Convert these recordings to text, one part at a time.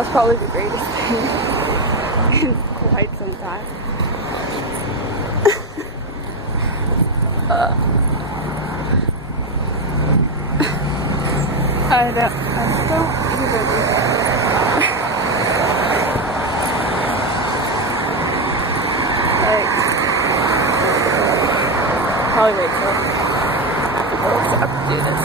was probably the greatest thing in quite some time. I don't even. Like, probably wait till people stop to do this.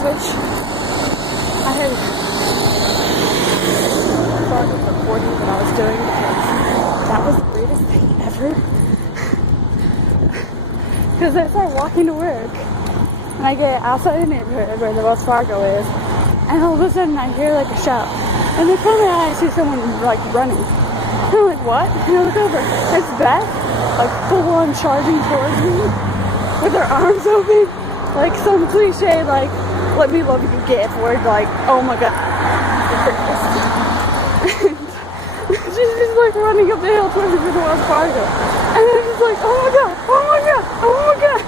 Wish I had thought of the 40 that I was doing because that was the greatest thing ever. Because as I walk into work and I get outside the neighborhood where the Wells Fargo is, and all of a sudden I hear like a shout, and then finally I see someone like running. And I'm like, what? And I look over, it's Beth, like full on charging towards me with her arms open, like some cliche like "let me love you" gift where like, oh my god, she's just like running up the hill towards me with the Wells Fargo, and I'm just like, oh my god, oh my god, oh my god.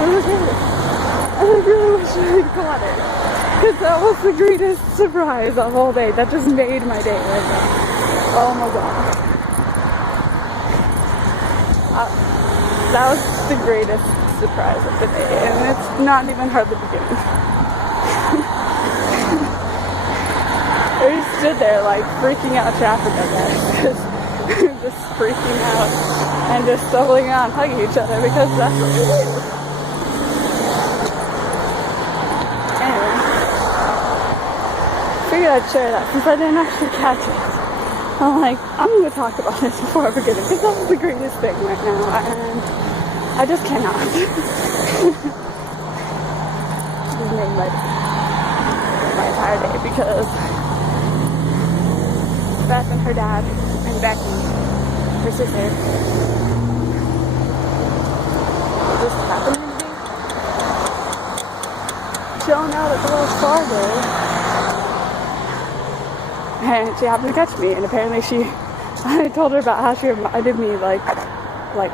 And I really wish I caught it, because that was the greatest surprise of all day. That just made my day right now. Oh my god. That was the greatest surprise of the day, and it's not even hardly beginning. We stood there like freaking out traffic, I guess, just freaking out and just stumbling around, hugging each other because that's what we do. Anyway, figured I'd share that since I didn't actually catch it. I'm like, I'm going to talk about this before I forget it because that was the greatest thing right now, and I just cannot. Just made my entire day because Beth and her dad and Becky, her sister, just happened to be chilling out at the Wells Fargo, and she happened to catch me, and apparently I told her about how she reminded me, like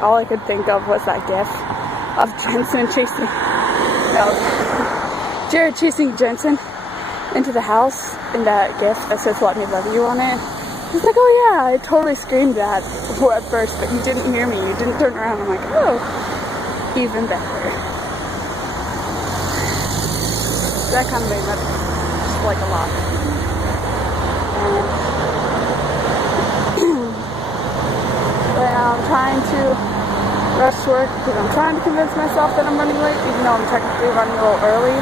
all I could think of was that gif of Jared chasing Jensen into the house in that gif that says "let me love you" on it. He's like, oh yeah, I totally screamed that at first, but you didn't hear me, you didn't turn around. I'm like, oh, even better. That kind of made me just like a lot. But I'm trying to rush to work because I'm trying to convince myself that I'm running late, even though I'm technically running a little early.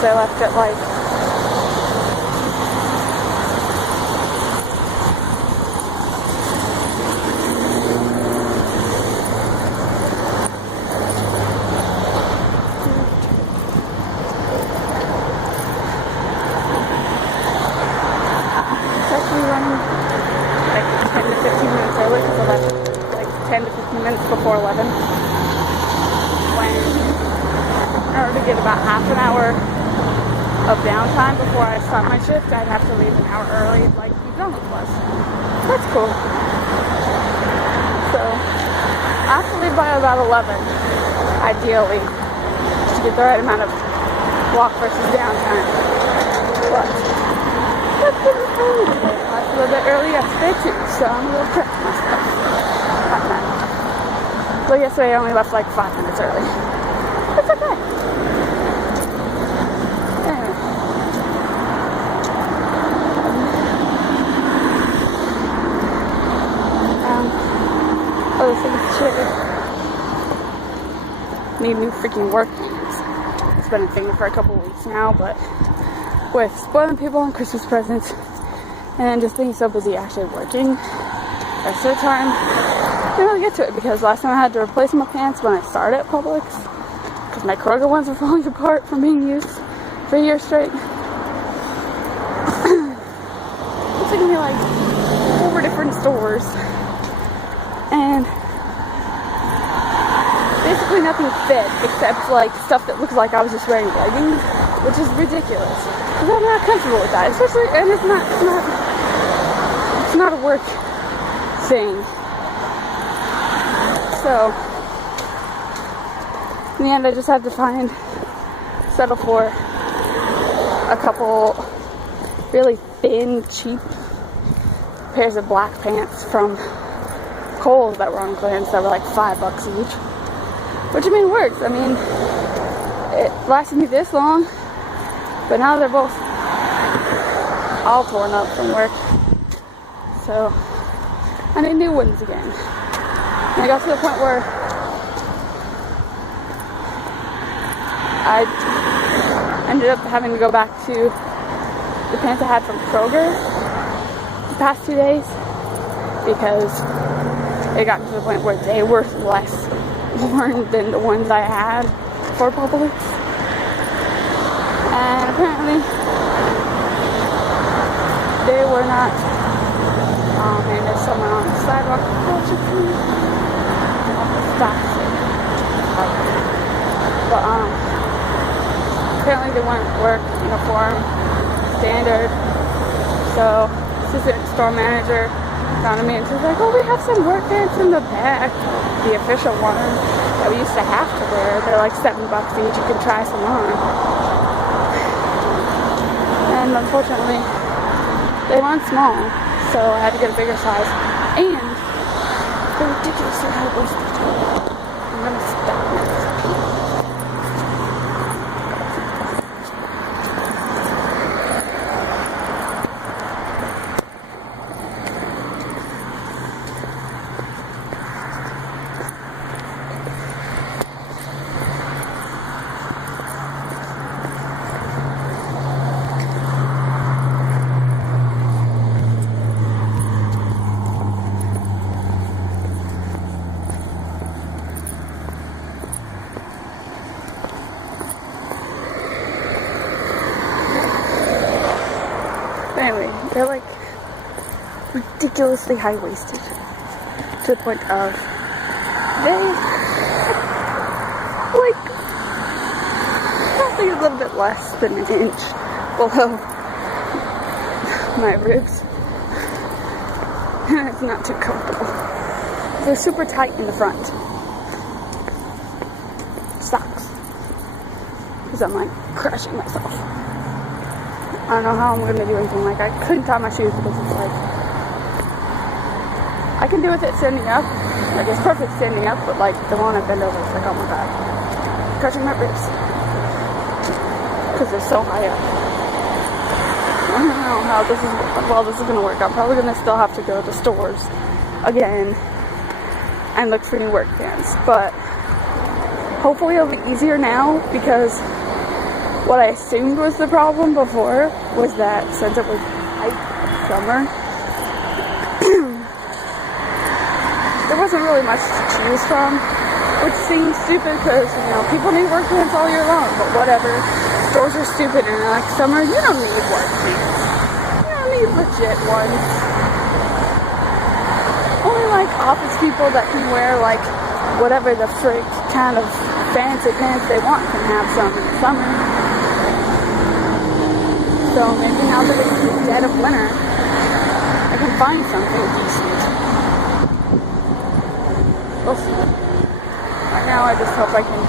So I left at like early because I left like 10 to 15 minutes before 11. When in order to get about half an hour of downtime before I start my shift, I'd have to leave an hour early like McDonald's was. That's cool. So I have to leave by about 11, ideally, to get the right amount of walk versus downtime. But that's pretty early today. I left a little bit early yesterday too, so I'm a little proud of myself on that. But yesterday I only left like 5 minutes early. It's okay. Anyway. Other things too. Need new freaking work pants. It's been a thing for a couple weeks now, but with spoiling people on Christmas presents and just being so busy actually working rest of the time, I didn't really get to it because last time I had to replace my pants when I started at Publix because my Kroger ones were falling apart from being used for a year straight. It took me like 4 different stores and basically nothing fit except like stuff that looks like I was just wearing leggings, which is ridiculous because I'm not comfortable with that, especially, and it's not a work thing. So in the end I just had to settle for a couple really thin, cheap pairs of black pants from Kohl's that were on clearance that were like $5 each. Which I mean works. I mean, it lasted me this long, but now they're both all torn up from work. So I need new ones again. And I got to the point where I ended up having to go back to the pants I had from Kroger the past 2 days because it got to the point where they were less worn than the ones I had for Publix. And apparently they were not. Oh man, there's someone on the sidewalk. Stop it. But apparently they weren't work uniform standard. So assistant store manager found me and she was like, "Oh, we have some work pants in the back, the official one that we used to have to wear. They're like $7 each. You can try some on." And unfortunately, they weren't small, so I had to get a bigger size. And they're ridiculously high-waisted. I'm gonna stop it. Anyway, they're like ridiculously high-waisted to the point of they like probably a little bit less than an inch below my ribs, and it's not too comfortable. They're super tight in the front. Sucks because I'm like crushing myself. I don't know how I'm going to do anything. Like, I couldn't tie my shoes because it's like, I can do with it standing up. Like, it's perfect standing up, but like, the one I bend over, it's like, oh my god. Crushing my ribs. Because they're so high up. I don't know how this is going to work. I'm probably going to still have to go to stores again and look for new work pants. But hopefully it'll be easier now because what I assumed was the problem before was that since it was like summer, there wasn't really much to choose from, which seems stupid because, you know, people need work pants all year long, but whatever. Stores are stupid and like, summer, you don't need work pants. You don't need legit ones. Only like office people that can wear like whatever the frick kind of fancy pants they want can have some in the summer. So maybe now that it's the dead of winter, I can find something decent. We'll see. Right now I just hope I can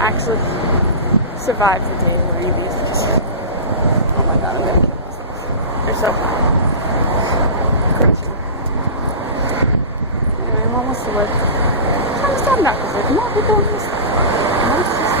actually survive the day wearing these. Oh my god, I'm gonna kill myself. They're so fun. Crazy. Anyway, I'm almost to work. I'm not because there's more people in this.